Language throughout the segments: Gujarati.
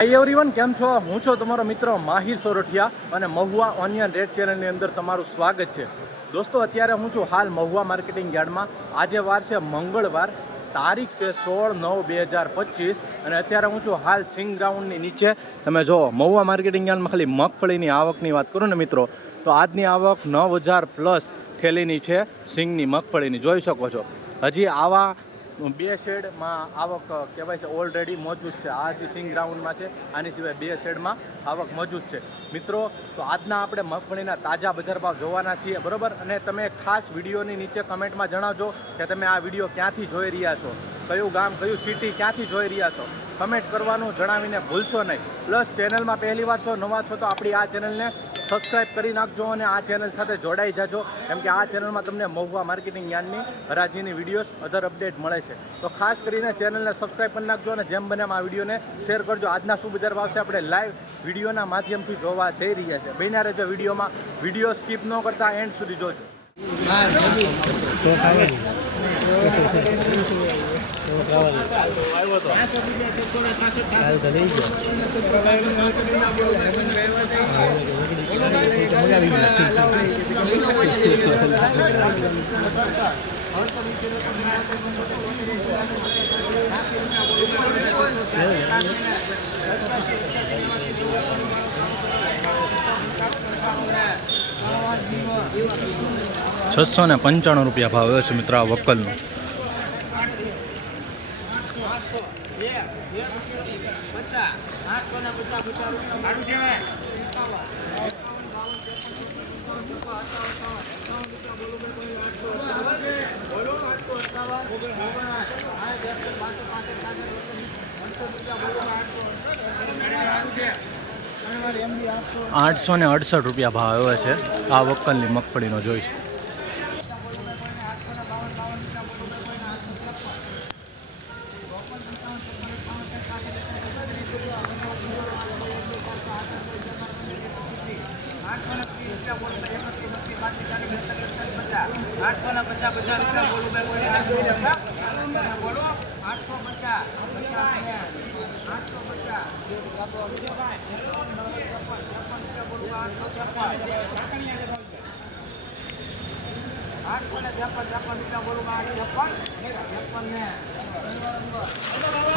હાય એવરીવન કેમ છો? હું છું તમારો મિત્ર માહિર સોરઠિયા અને મહુવા ઓનિયન રેડ ચેનલની અંદર તમારું સ્વાગત છે. દોસ્તો, અત્યારે હું છું હાલ મહુવા માર્કેટિંગ યાર્ડમાં આજે વાર છે મંગળવાર, તારીખ છે સોળ નવ બે હજાર પચીસ અને અત્યારે હું છું હાલ સિંગ ગ્રાઉન્ડની નીચે. તમે જો મહુવા માર્કેટિંગ યાર્ડમાં ખાલી મગફળીની આવકની વાત કરું ને મિત્રો, તો આજની આવક નવ હજાર પ્લસ થેલીની છે સિંગની મગફળીની. જોઈ શકો છો. હજી આવા બે શેડમાં આવક કહેવાય છે ઓલરેડી મોજૂદ છે. આ જે સિંગ ગ્રાઉન્ડમાં છે, આની સિવાય બે શેડમાં આવક મોજૂદ છે. મિત્રો, તો આજના આપણે મગફળીના તાજા બજાર ભાવ જોવાના છીએ, બરાબર? અને તમે ખાસ વિડીયોની નીચે કમેન્ટમાં જણાવજો કે તમે આ વીડિયો ક્યાંથી જોઈ રહ્યા છો, કયું ગામ, કયું સિટી ક્યાંથી જોઈ રહ્યા છો. કમેન્ટ કરવાનું જણાવીને ભૂલશો નહીં. પ્લસ ચેનલમાં પહેલી વાર છો, નવા છો, તો આપણી આ ચેનલને સબસ્ક્રાઇબ કરી નાખજો અને આ ચેનલ સાથે જોડાઈ જાજો. કેમ કે આ ચેનલમાં તમને મહુવા માર્કેટિંગ યાર્ડની હરાજીની વિડીયોઝ અધર અપડેટ મળે છે. તો ખાસ કરીને ચેનલને સબસ્ક્રાઈબ કરી નાખજો અને જેમ બને આ વિડીયોને શેર કરજો. આજના શું બજાર ભાવશે આપણે લાઈવ વિડીયોના માધ્યમથી જોવા જઈ રહ્યા છે. બન્યા રહેજો વિડીયોમાં વીડિયો સ્કીપ ન કરતા એન્ડ સુધી જોજો. છસો ને પંચાણું રૂપિયા ભાવ છે મિત્ર આ વકલનો આઠસો ને અડસઠ રૂપિયા ભાવ આવ્યો છે. આ વકલની મગફળીનો જોઈશ.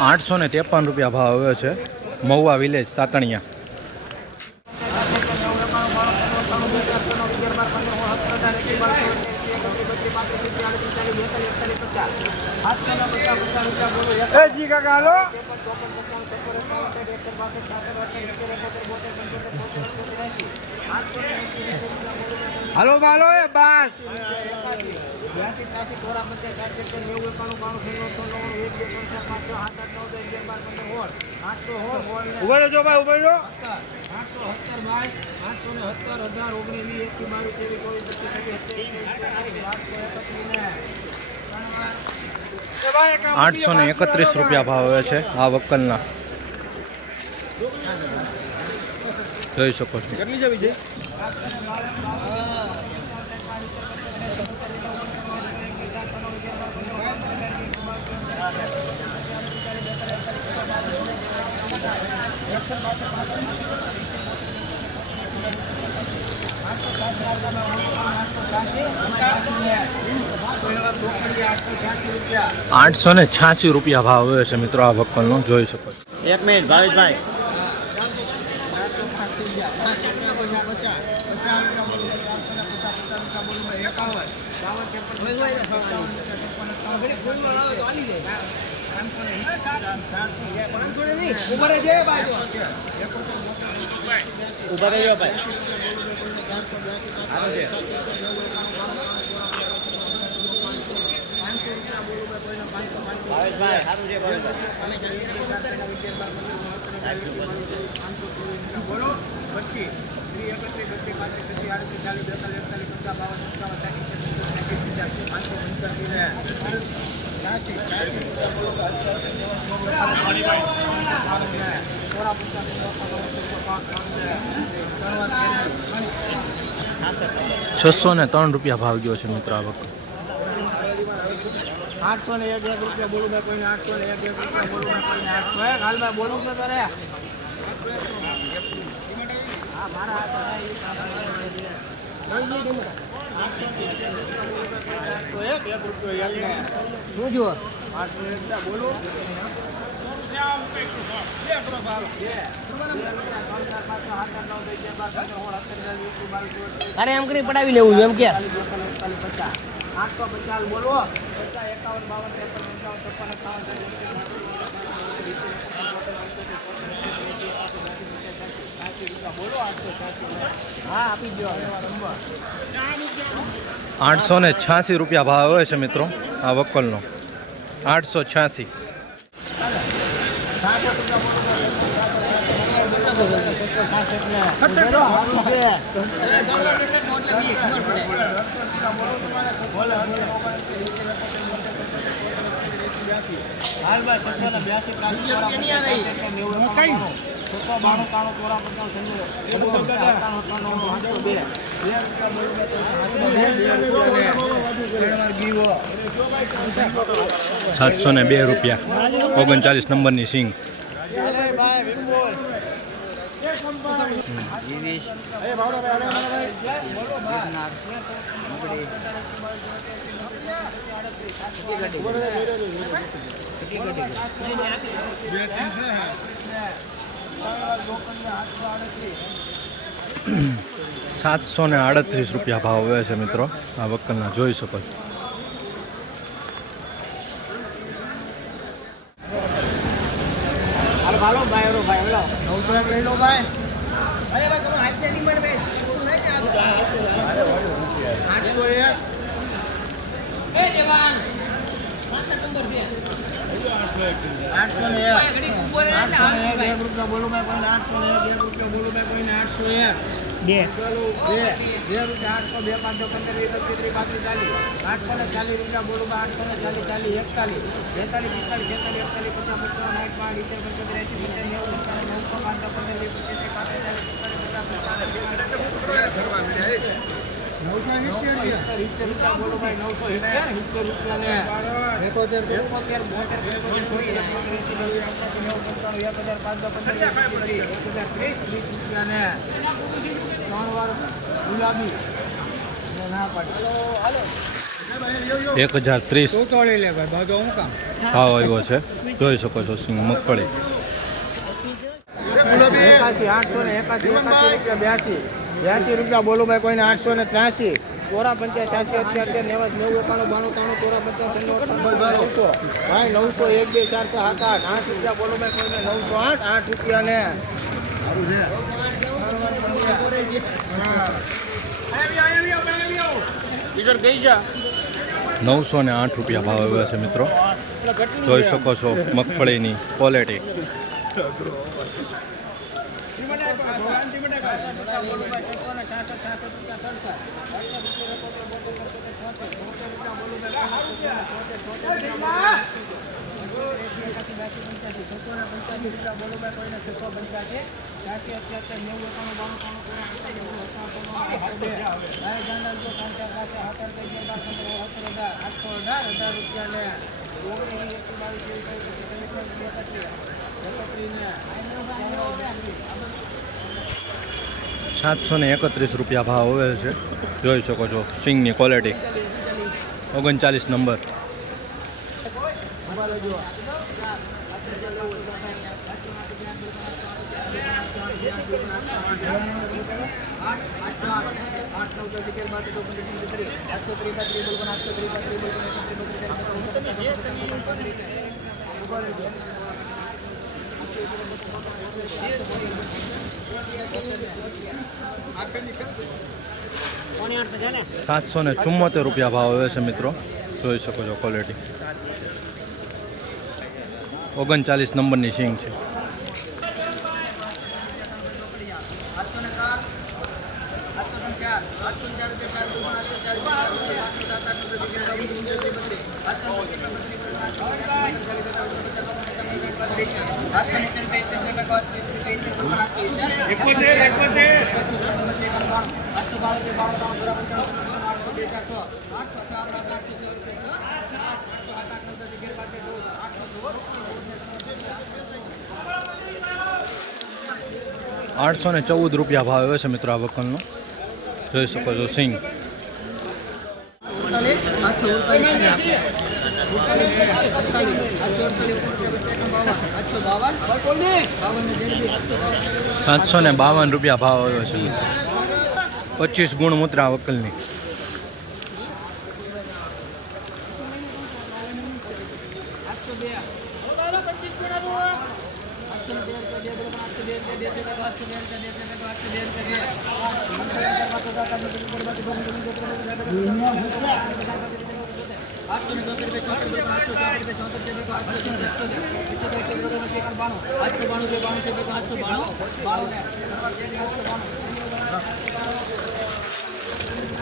આઠસો આઠસો ને ત્રેપન રૂપિયા ભાવ આવ્યો છે. મહુવા વિલેજ સાતણિયા. જી કાકા, હાલો. હાલો હાલો એ બસ. ઊભો રહેજો ભાઈ ઊભો રહેજો આઠસો હજાર ઓગણીસ એકથી બાવીસ આઠસો ને એકત્રીસ રૂપિયા ભાવ આવે છે આ વક્કલના. જોઈ શકો છો. છે? વિજય આઠસો ને છ્યાસી રૂપિયા ભાવ આવ્યો છે મિત્રો આ વકલનો જોઈ શકો છો. એક મિનિટ ભાવેશભાઈ. ઊભા રહેજો ભાઈ ભાવેશભાઈ સારું છે બોલો પચીસ. ત્રીસ એકત્રીસ બત્રીસ પાંત્રીસ છત્રીસ આડત્રીસ ચાલીસ બેતાલીસ એકતાલીસ પચાસ બાવન પંચાવન સાઠ સિત્તેર સિત્તેર પાંચસો પંચ્યાસી ને. સાઠી સાઠી સોળા પંચાસી છસો ને ત્રણ રૂપિયા ભાવ ગયો છે મિત્રો આ વકલ આઠસો એક એક રૂપિયા બોલું મેં કોઈને આઠસો ને એક એક રૂપિયા બોલું મેં કોઈને આઠસો એક. હાલ મેં બોલું ને તારે શું જુઓ આઠસો એકતા બોલો. અરે એમ કરી પડાવી લેવું એમ કે. આઠસો પચાસ બોલો પચાસ એકાવન બાવન ત્રેપન પંચાવન છપ્પન અઠાવન બોલો આઠસો હા આપી દો નંબર આઠસો ને છ્યાસી રૂપિયા ભાવ આવે છે મિત્રો આ વક્કલનો. આઠસો છ્યાસી. હાલમાં છસો ને બ્યાસી છસો બાણું ત્રાણું ચોરા પચાસ છન્નું બે સાતસો ને બે રૂપિયા. ઓગણચાલીસ નંબરની સિંગ. સાતસો ને આડત્રીસ રૂપિયા ભાવ હોય છે મિત્રો. આ વક્કલના જોઈ શકો છો હાલો ભાલો ભાઈ હરો ભાઈ બોલો નવસો એક લઈ લો ભાઈ. આઠસો એક. આઠસો ને એક. આઠસો ને એક એક રૂપિયા બોલું ભાઈ કોઈને આઠસો ને એક રૂપિયા બોલું ભાઈ કોઈને આઠસો એક. બે બે રૂપિયા આઠસો બે પાંચસો પંદર વીસ પચીસ ત્રીસ પાંત્રીસ ચાલીસ આઠસો ને ચાલીસ રૂપિયા બોલું આઠસો ને ચાલીસ ચાલીસ એકતાલીસ બેતાલીસ પિસ્તાલીસ છેતાલીસ એકતાલીસ પચાસ પચાસ સાઠ પાંચ ઇતેર પંચોતેર એસી સિત્તેર નેવું પંચાણું નવસો પાંચસો પંદર વીસ પચીસ ત્રીસ પાંત્રીસ પાંચસો પચીસ એક હજાર ત્રીસ. ભાવ આવ્યો છે. જોઈ શકો છો સિંગ મગફળી. બ્યાસી. બ્યાસી રૂપિયા બોલું ભાઈ કોઈને આઠસો ને ત્રાસી ચોરા પંચાયત છ્યાસી અત્યાર નેવાસ નેવું એકાણું બાણું ત્રાણું ચોરા પંચાયત નવસો ભાઈ નવસો એક બે ચારસો સાત આઠ. આઠ રૂપિયા બોલું ભાઈ કોઈને નવસો આઠ આઠ રૂપિયા ને. નવસો ને આઠ રૂપિયા ભાવ આવ્યો છે મિત્રો. જોઈ શકો છો મગફળીની ક્વોલિટી સાતસો ને એકત્રીસ રૂપિયા ભાવ આવે છે. જોઈ શકો છો સિંગની ક્વોલિટી ઓગણચાલીસ નંબર સાતસો ને ચુમ્મોતેર રૂપિયા ભાવ આવે છે મિત્રો. જોઈ શકો છો ક્વોલિટી ઓગણચાલીસ નંબરની સિંગ છે. ಎಪ್ಪತ್ತೇಳು ಎಪ್ಪತ್ತೇಳು ಹತ್ತು ಬಾಳಿಗೆ ಬಾಳ ಮಾಡಬೇಕು ಆಟ್ಸೋ ಚಾರ್ ಆಟ್ಸೋ ಆಟ್ಸೋ ಹತ್ತಾಕ್ನದ ದಿಗ್ಗಿರ್ ಬಾತೆ ದೋಸ್ ಆಟ್ಸೋ ದೋಸ್ આઠસો ને ચૌદ રૂપિયા ભાવ આવ્યો છે મિત્રો આ વકલનો જોઈ શકો છો સિંગ સાતસો ને બાવન રૂપિયા ભાવ આવ્યો છે. પચીસ ગુણ મુદ્રા વકલની.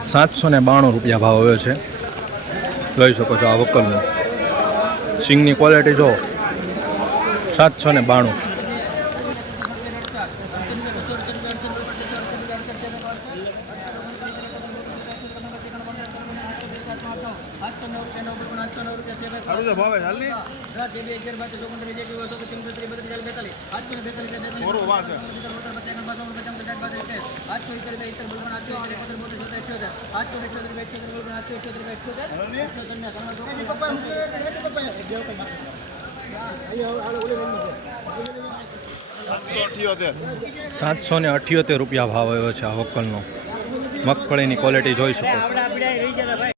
સાતસો ને બાણું રૂપિયા ભાવ આવ્યો છે. લઈ શકો છો આ વકલનો સિંગની ક્વોલિટી જો સાતસો ને બાણું સારું છે ભાવે જલ્દી મોરું વાત છે સાતસો અઠ્યોતેર સાતસો ને અઠ્યોતેર રૂપિયા ભાવ આવ્યો છે આ વકલનો મગફળીની ક્વોલિટી જોઈ શકો